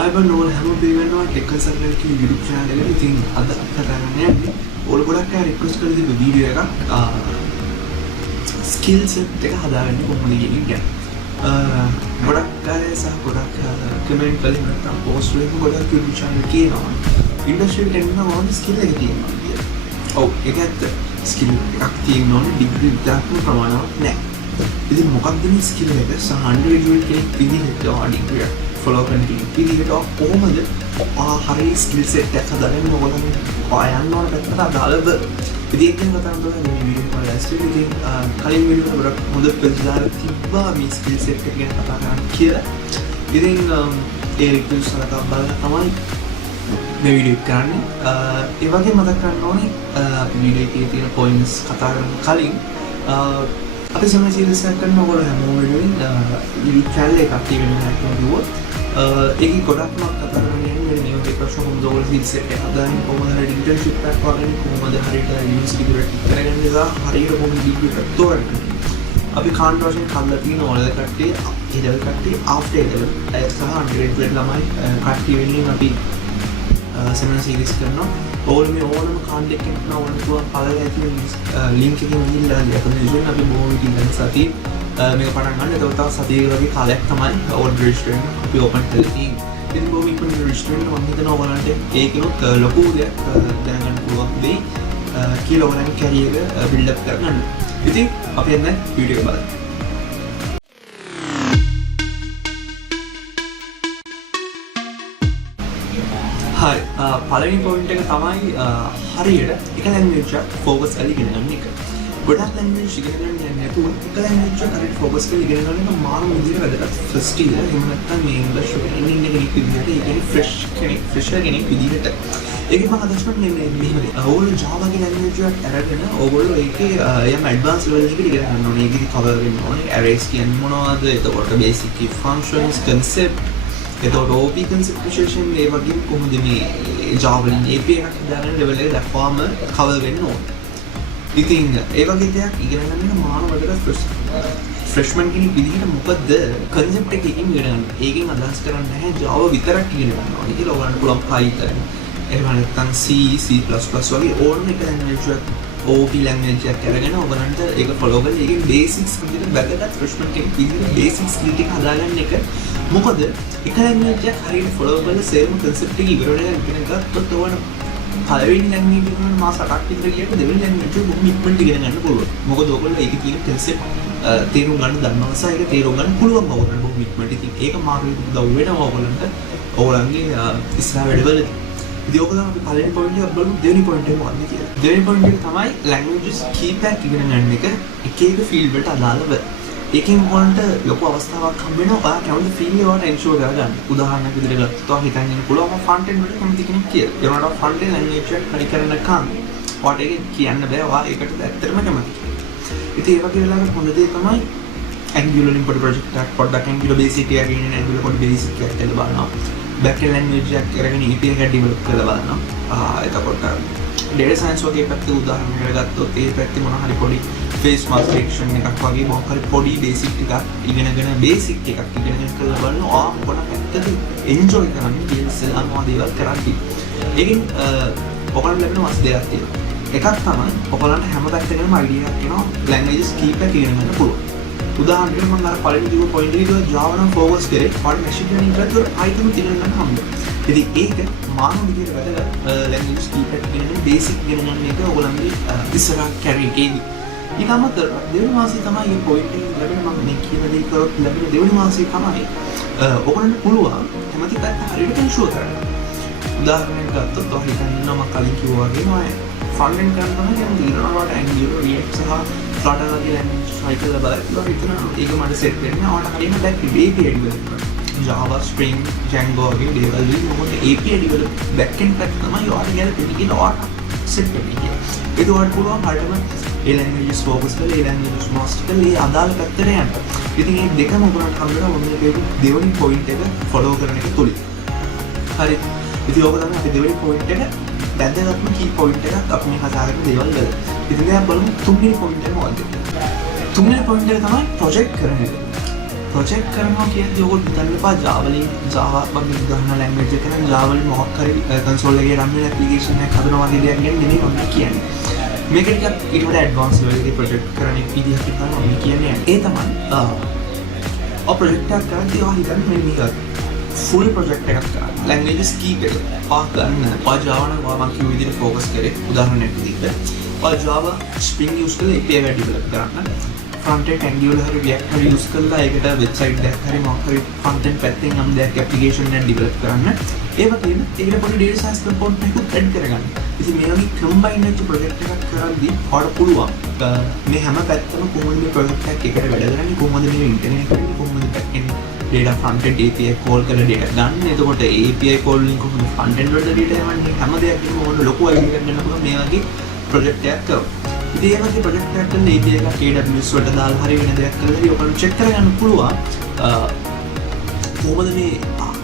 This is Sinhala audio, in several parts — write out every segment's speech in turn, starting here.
ආයබන් ඕල් හැම පිළිවෙන්නවා ටෙක් කන්සල්ටන්ට් කියන YouTube channel එකට. ඉතින් අද කතා කරන්න යන්නේ ඕල් ගොඩක් අය රික්වෙස්ට් කරලා තිබ්බ වීඩියෝ එකක් ස්කිල්ස් එක හදාගන්නේ කොහොමද කියන එක. ගොඩක් අය සහ ගොඩක් කමෙන්ට් වලින් නැත්නම් පෝස්ට් වලින් ගොඩක් YouTube channel කියනවා ඉන්ඩස්ට්‍රි එකට එන්න ඕනේ ස්කිල් එක තියෙනවා කියලා. ඔව් ඒක ඇත්ත. ස්කිල් එකක් තියෙන්න ඕනේ ඩිග්‍රී විතරක්ම ප්‍රමාණවත් නැහැ. ඉතින් මොකක්ද මේ ස්කිල් එක? සහ අන්ඩර්ග්‍රැජුවේට් කෙනෙක් විදිහට ඩිග්‍රී ෆලෝ කරන පිළිවෙලට කොහොමද හරි ස්කිල් සෙට් එකක් හදාගන්න ඕගොල්ලෝ යන්න ඕන පැත්තට අදාළව ඉතින් ඒක ගැන කතා කරනවා මේ වීඩියෝ එක ලෑස්ට් ඉතින් කලින් වීඩියෝ වල ගොඩක් හොඳ ප්‍රතිචාර තිබ්බා මේ ස්කිල් සෙට් එක ගැන කතා කරන්න කියලා. ඉතින් ඒ රිවිව්ස් වලට බලලා තමයි මේ වීඩියෝ එක කරන්නේ. ඒ වගේ මතක් කරන්න ඕනේ වීඩියෝ එකේ තියෙන පොයින්ට්ස් කතා කරන කලින් අපි සමහර සීරීස් එකක් කරන ඔයගොල්ලෝ හැමෝම වෙනුවෙන් YouTube channel එකක් තියෙන හැටි කිව්වොත් ඒකේ ගොඩක්ම කතා කරන්නේ මේ නියුට් ප්‍රශ්න කොහොමද ඔයගොල්ලෝ සීරීස් එකක් හදාන්නේ කොහොමද හරි ඉන්ටර්න්ෂිප් එකක් වගේ කොහොමද හරියට යුනිවර්සිටි ග්‍රේඩ් කරගන්න නිසා හරියට කොහොමද ඩිග්‍රී එකක් තෝරන්නේ අපි කාන්ට් වශයෙන් කල්ලා තියෙන ඕනද කට්ටිය ඒ ලෙවල් කට්ටිය ආෆ්ටර් ලෙවල් සහ අන්ඩර්ග්‍රැජුවේට් ළමයි කට්ටිය වෙනින් අපි සෙමිනාර් සීරීස් කරනවා ඕල් මේ ඕනම කාණ්ඩ එකක් නෝන තුවා පළල ඇති ලින්ක් එකකින් ගිහිල්ලා අපිට අපි බොහෝ විදිහට සතිය මේක පටන් ගන්න. ඒක තව සතිය වගේ කාලයක් තමයි ඕල් රෙජිස්ටර් එක අපි ඕපන් කරලා තියෙන්නේ. ඉතින් බොහොම ඉක්මනට රෙජිස්ටර් වෙන්න මම හිතනවා ඔයාලන්ට ඒකිනුත් ලොකු දෙයක් දැනගන්න පුළුවන් වෙයි කියලා ඔයාලගේ කැරියර් එක බිල්ඩ් අප් කරගන්න. ඉතින් අපි දැන් වීඩියෝ එක බලමු. හරි පළවෙනි පොයින්ට් එක තමයි හරියට එක ලැන්ග්වේජ් එකක් ෆෝකස් කරලා ඉගෙන ගන්න එක. ගොඩක් ලැන්ග්වේජ් ඉගෙන ගන්න යන්නේ නැතුව එක ලැන්ග්වේජ් එකක් හරියට ෆෝකස් කරලා ඉගෙන ගන්න එක මාරු විදිහට වැදගත්. ෆස්ට් ඉයර් එහෙම නැත්නම් මේ ඉංග්‍රීසි එක ඉන්න කෙනෙක් විදිහට ඒ කියන්නේ ෆ්‍රෙෂර් කෙනෙක් විදිහට. ඒකේ මම අදහස් කරන්නේ මෙහෙම. ඕගොල්ලෝ Java කියන ලැන්ග්වේජ් එකක් අරගෙන ඕගොල්ලෝ ඒකේ යම් ඇඩ්වාන්ස් ලෙවල් එකකට ඉගෙන ගන්න ඕනේ. ඒකේ කවර් වෙන්න ඕනේ. arrays කියන්නේ මොනවද? එතකොට basic key functions, concept එතකොට OP conceptualization ඒ වගේ කොහොමද මේ Java වලින් API එකක් හදාගන්න level එක දක්වාම cover වෙන්න ඕනේ. ඉතින් ඒ වගේ දෙයක් ඉගෙන ගන්න එක මානවකට freshman කෙනෙක් විදිහට මොකද concept එක ඉගෙන ගන්න. ඒකෙන් අදහස් කරන්නේ නැහැ Java විතරක් ඉගෙන ගන්න ඕනේ කියලා. ඔයගලන්ට පුළුවන් Python එහෙම නැත්නම් C, C++ වගේ ඕන එක language එකක් OP language එකක් අරගෙන ඔයගලන්ට ඒක follow කරලා ඒකේ basics විදිහට වැදගත් freshman කෙනෙක් විදිහට basics ටික හදාගන්න එක. මොකද එක ලැන්ග්වේජ් එකක් හරියට ෆලෝ කරලා සේම concept එක ඉවර වෙලා ඉගෙන ගත්තොත් ඔයාලට පළවෙනි ලැන්ග්වේජ් එක කරන මාස 8ක් විතර ගියත් දෙවෙනි ලැන්ග්වේජ් එක බොහොම ඉක්මනට ඉගෙන ගන්න පුළුවන්. මොකද ඔයගොල්ලෝ ඒකේ තියෙන concept තේරුම් ගන්න දන්නවා සහ ඒක තේරුම් ගන්න පුළුවන් ඔයගොල්ලන්ට බොහොම ඉක්මනට. ඉතින් ඒක මාර්ගෙට උදව් වෙනවා ඔයගොල්ලන්ට ඔයගොල්ලන්ගේ ඉස්සරහ වැඩවලදී. ඉතින් ඔයගොල්ලෝ අපි පළවෙනි පොයින්ට් එක බලමු. දෙවෙනි පොයින්ට් එක මොකක්ද කියලා. දෙවෙනි පොයින්ට් එක තමයි languages කීපයක් ඉගෙන ගන්න එක එක ෆීල්ඩ් වලට අදාළව. ඒකෙන් ඔයාලට ලොකු අවස්ථාවක් හම්බ වෙනවා. ඔයා කැමති ෆීල්ඩ් එක ඔයාලට එන්ෂුර් කරගන්න. උදාහරණයක් විදිහට ගත්තොත් ඔයා හිතන් ඉන්න පුළුවන් මම ෆ්‍රන්ට් එන්ඩ් වලට කැමති කෙනෙක් කියලා. ඒ වුණාට ෆ්‍රන්ට් එන්ඩ් ලැන්ග්වේජ් එකක් හරි කරනකම් ඔයාලට ඒක කියන්න බෑ. ඔයා ඒකට ඇත්තටම කැමති. ඉතින් ඒ වගේ වෙලාවක හොඳ දේ තමයි Angular වලින් පොඩි ප්‍රොජෙක්ට් එකක් පොඩ්ඩක් Angular බේසික් එකක් ඉගෙන Angular පොඩි බේසික් එකක් කියලා බලනවා. back end language එකක් අරගෙන API එකක් ඩෙවලොප් කරලා බලනවා. එතකොට data science වගේ පැත්තේ උදාහරණයක් ගත්තොත් ඒ පැත්තේ මොනවා හරි පොඩි face mask detection එකක් වගේ මොකක් හරි පොඩි basic එකක් ඉගෙනගෙන basic එකක් ඉගෙනගෙන කරලා බලනවා. මොකක් පැත්තද enjoy කරන්නේ කියලා සලනවා දේවල් කරන්නේ. ඒකෙන් ඔයගොල්ලන්ට ලැබෙන වස් දෙකක් තියෙනවා. එකක් තමයි ඔයගොල්ලන්ට හැම පැත්තකම idea එකක් එනවා languages කීපයක් ඉගෙන ගන්න පුළුවන්. උදාහරණයක් මම අර පළවෙනි දීපු පොයින්ට් එකේ Java නම් focus කරේ මට machine learning කරද්දී Python ඉගෙන ගන්න හම්බුනේ. ඉතින් ඒක මානව විදියට වැදගත් language කීපයක් ඉගෙන basic ඉගෙන ගන්න එක ඔයගොල්ලන්ගේ ඉස්සරහ කැරියර් එකේදී. ඊට අමතරව දෙවෙනි මාසයේ තමයි මේ පොයින්ට් එක ලැබෙන මම මේ කියන දේ කරොත් ලැබෙන දෙවෙනි මාසයේ තමයි ඔයගොල්ලන්ට පුළුවන් කැමති පැත්ත හරියට කන්ෂුවර් කරන්න. උදාහරණයක් ගත්තොත් ඔය හිතන්න මම කලින් කිව්වා වගේ මම ෆ්‍රන්ට් එන්ඩ් කරනවා කියන්නේ ඊළඟට Angular React සහ Flutter වගේ language try කරලා බලලා හිතනවා ඒක මට සෙට් වෙන්නේ. ඔයාලට හරියම back API develop Java, Spring, Django වගේ දේවල් වලින් මොකද API develop back end පැත්ත තමයි ඔයාලට ගැලපෙන්නේ කියලා ඔයාලට සෙට් වෙන්නේ. ඒක ඔයාලට පුළුවන් හරියටම ඒ languages focus කරලා ඒ languages master කරලා ඒ අදාළ පැත්තට යන්න. ඉතින් මේ දෙකම ඔයාලට හම්බෙනවා මොන්නේ දෙවෙනි පොයින්ට් එක follow කරන එක තුලින්. හරි. ඉතින් ඕක තමයි අපි දෙවෙනි පොයින්ට් එක වැදගත්ම key point එකක් අපි මේ කතා කරන දේවල් වල. ඉතින් දැන් බලමු තුන්වෙනි පොයින්ට් එක මොකක්ද? තුන්වෙනි පොයින්ට් එක තමයි project කරන එක. ප්‍රොජෙක්ට් කරනවා කියන්නේ ඔයගොල්ලෝ හිතන්න එපා Java වගේ උදාහරණ ලැන්ග්වේජ් එක නම් Java වලින් මොකක් හරි කන්සෝල් එකේ රන් වෙන ඇප්ලිකේෂන් එකක් හදනවා වගේ දෙයක් ගැන නෙමෙයි මම කියන්නේ. මේක ටිකක් ඊට වඩා ඇඩ්වාන්ස් ලෙවල් එකේ ප්‍රොජෙක්ට් කරන විදිහක් තමයි මම කියන්නේ. ඒ තමයි ප්‍රොජෙක්ට් එකක් කරද්දී ඔයා හිතන්නේ මේ මේක ෆුල් ප්‍රොජෙක්ට් එකක් කරන්න. ලැන්ග්වේජස් කීප එක පා ගන්න. Java නම් මම කිව්ව විදිහට ફોකස් කරේ උදාහරණයක් විදිහට. Java Spring use කරලා API එක ඩෙවලොප් කරන්න. front end Angular හරි React හරි use කරලා ඒකට website එකක් හරි මොකක් හරි content පැත්තෙන් යම් දෙයක් application එකක් develop කරන්න. ඒ වගේම ඒකට පොඩි data science component එකක් add කරගන්න. ඉතින් මේ වගේ combine වෙච්ච project එකක් කරද්දී ඔයාලට පුළුවන් මේ හැම පැත්තම කොහොමද මේ project එකක් එකට වැඩ කරන්නේ, කොහොමද මේ internet කරන්නේ, කොහොමද back end data front end API call කරලා data ගන්න. එතකොට API call වලින් කොහොමද front end වලට data යවන්නේ, හැම දෙයක්ම මොන ලොකු idea එකක් ගන්න පුළුවන් මේ වගේ project එකක් කරනවා. ඉතින් ඒ වගේ project එකක් කරන API එකක් AWS වලට දාලා හරි වෙන දෙයක් කරලා හරි ඔයගොල්ලෝ check කරගන්න පුළුවන්. කොහොමද මේ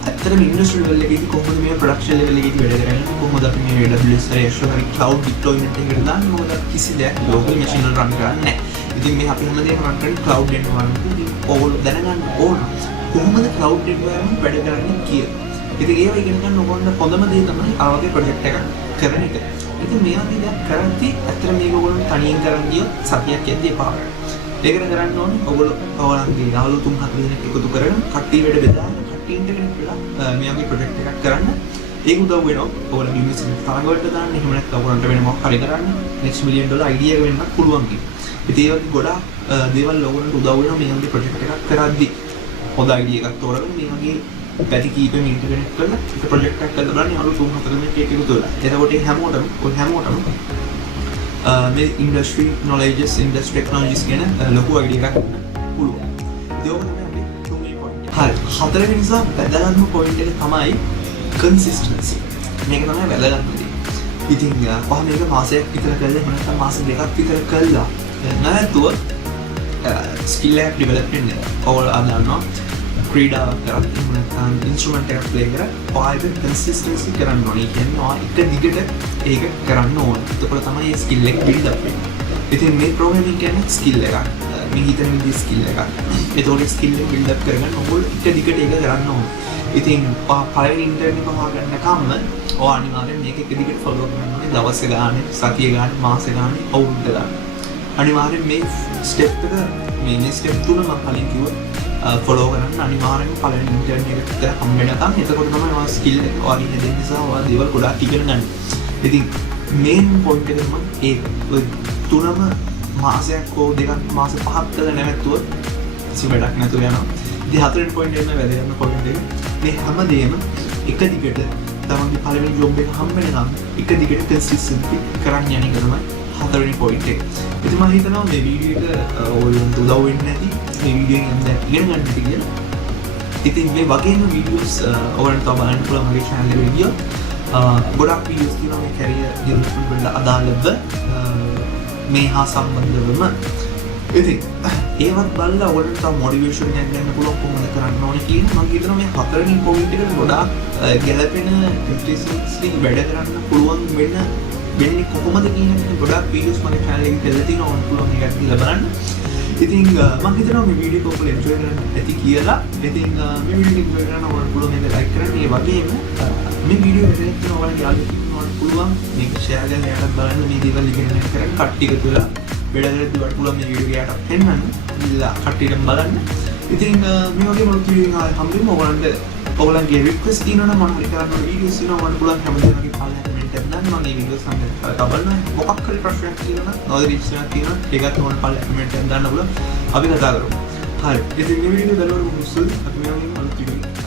ඇත්තටම industry level එකේදී කොහොමද මේ production level එකේදී වැඩ කරන්නේ, කොහොමද අපි මේ AWS හරි Azure හරි cloud deployment එකකට දාන්නේ, මොකද කිසි දෙයක් local machine වල run කරන්නේ නැහැ. ඉතින් මේ අපි හැමදේම run කරන්නේ cloud environment එකේ. ඉතින් ඔයගොල්ලෝ දැනගන්න ඕන කොහොමද cloud environment වැඩ කරන්නේ කියලා. ඉතින් ඒව ඉගෙන ගන්න ඕගොල්ලෝ හොඳම දේ තමයි ආ වගේ project එකක් කරන එක. ඉතින් මේ වගේ දෙයක් කරද්දී ඇත්තට මේක ඔයගොල්ලෝ තනියෙන් කරන් ගියොත් සතියක් යද්දී එපා වෙනවා. ඒකට කරන්න ඕනේ ඔයගොල්ලෝගේ යාළුවෝ 3-4 දෙනෙක් එකතු කරගෙන කට්ටිය වැඩ බෙදාගෙන කට්ටිය ඉන්ටර්නෙට් වෙලා මේ වගේ ප්‍රොජෙක්ට් එකක් කරන්න. ඒක උදව් වෙනවා. ඔයගොල්ලෝ බිස්නස් එක තරඟ වලට දාන්න, එහෙම නැත්නම් ඔයගොල්ලන්ට වෙන මොකක් හරි කරන්න next $1 million idea එක වෙන්නත් පුළුවන් කියලා. ඉතින් ඒ වගේ ගොඩාක් දේවල් ඔයගොල්ලන්ට උදව් වෙනවා මේ වගේ ප්‍රොජෙක්ට් එකක් කරද්දී. හොඳ idea එකක් තෝරගෙන මේ වගේ පැති කීපෙම ඉන්ටර්නෙට් කරලා එක ප්‍රොජෙක්ට් එකක් කරලා බලන්න යාළුවෝ 3-4 දෙනෙක් එකතු වෙලා. එතකොට හැමෝටම මේ industry knowledges, industry technologies ගැන ලොකු idea එකක් පුළුවන්. ඒක තමයි අපි තුන්වෙනි point එක. හරි. හතරවෙනි නිසා වැදගත්ම point එක තමයි consistency. මේක තමයි වැදගත්ම දේ. ඉතින් කොහොම මේක මාසයක් විතර කරලා එහෙම නැත්නම් මාස දෙකක් විතර කරලා නැතුව skill එකක් develop වෙන්න ඕල් ආදන්නවා. ක්‍රීඩාවක් කරත් එහෙම නැත්නම් ඉන්ස්ට්‍රුමන්ට් එකක් ප්ලේ කරලා ඔයාලට කන්සිස්ටන්සි කරන්න ඕනේ. කියන්නේ ඔයා එක දිගට ඒක කරන්න ඕනේ. එතකොට තමයි මේ ස්කිල් එක බිල්ඩ් අප් වෙන්නේ. ඉතින් මේ ප්‍රෝග්‍රෑමින් කියන්නේ ස්කිල් එකක්. මේ හිතන විදිහේ ස්කිල් එකක්. ඒතකොට ස්කිල් එක බිල්ඩ් අප් කරගන්න ඕගොල්ලෝ එක දිගට ඒක කරන්න ඕනේ. ඉතින් පළවෙනි ඉන්ටර්වියු එක හොයාගන්නකම්ම ඔයා අනිවාර්යෙන් මේක එක දිගට ෆලෝ කරන්න ඕනේ. දවස් ගානේ, සතිය ගානේ, මාස ගානේ, අවුරුද්ද ගානේ. අනිවාර්යෙන් මේ ස්ටෙප් එක මේ ස්ටෙප් තුන මම කලින් කිව්වා. ෆලෝ කරන්න අනිවාර්යෙන්ම පළවෙනි ඉන්ටර්වියු එකට හම්බ වෙනකම්. එතකොට තමයි ඔයා ස්කිල් එක ඔයාගේ හැදෙන්න නිසා ඔයා දේවල් ගොඩාක් ඉගෙන ගන්න. ඉතින් මේන් පොයින්ට් එක තමයි ඒ තුනම මාසයක් හෝ දෙකක් මාස 5ක් කරලා නැවතුවොත් කිසි වැඩක් නැතුව යනවා. ඉතින් හතරවෙනි පොයින්ට් එක තමයි වැදගත්ම පොයින්ට් එක. මේ හැමදේම එක දිගට තමන්ගේ පළවෙනි ජොබ් එක හම්බ වෙනකම් එක දිගට කන්සිස්ටන්ට්ලි කරන්න යන එක තමයි හතරවෙනි පොයින්ට් එක. ඉතින් මම හිතනවා මේ වීඩියෝ එක ඔයගොල්ලන්ට උදව් වෙන්නේ නැති මේ වීඩියෝ එකෙන් දැන් ඉගෙන ගන්න ඇති කියලා. ඉතින් මේ වගේම වීඩියෝස් ඔයගොල්ලන්ට තව බලන්න පුළුවන් මගේ channel එකේ වීඩියෝ. ගොඩක් වීඩියෝස් තියෙනවා මේ career development වලට අදාළව මේ හා සම්බන්ධවම. ඉතින් ඒවත් බලලා ඔයගොල්ලන්ට තව motivation එකක් ගන්න පුළුවන් කොහොමද කරන්න ඕනේ කියන මම හිතනවා මේ හතරවෙනි පොයින්ට් එකට ගොඩාක් ගැළපෙන efficiently වැඩ කරන්න පුළුවන් වෙන්නේ කොහොමද කියන ගොඩාක් වීඩියෝස් මගේ channel එකේ දෙලා තියෙනවා. ඔන්න පුළුවන් එකක් දිහා බලන්න. ඉතින් මම හිතනවා මේ වීඩියෝ එක ඔයගොල්ලෝ enjoy කරන්න ඇති කියලා. ඉතින් මේ වීඩියෝ එක enjoy කරන්න ඕන පුළුවන් මේක like කරන්න. ඒ වගේම මේ වීඩියෝ එක දෙන්න ඔයාලගේ යාළුවෝ ඕන පුළුවන් මේක share කරලා එයාට බලන්න මේ දේවල් ඉගෙන ගන්න කරන් කට්ටිය එකතු වෙලා වැඩ කරද්දී වට පුළුවන් මේ වීඩියෝ එයාට පෙන්නන්න. ඉල්ලා කට්ටියට බලන්න. ඉතින් මේ වගේ මොකද වීඩියෝ එකක් හම්බෙන්න ඔයගොල්ලන්ගේ request තියෙනවා නම් මම හරි කරන්න ඕන වීඩියෝස් තියෙනවා මම පුළුවන් හැමදේම වගේ පාලනය කරන්න මම මේ වීඩියෝස් සම්බන්ධව බලන්න. මොකක් හරි ප්‍රශ්නයක් තියෙනවා නම් knowledge එකක් තියෙනවා ඒකත් ඕන පාලනය කරන්න දාන්න පුළුවන්. අපි කතා කරමු. හරි. ඉතින් මේ වීඩියෝ බලනකොට මුසුල් අපි මේ වගේ අලුත් වීඩියෝ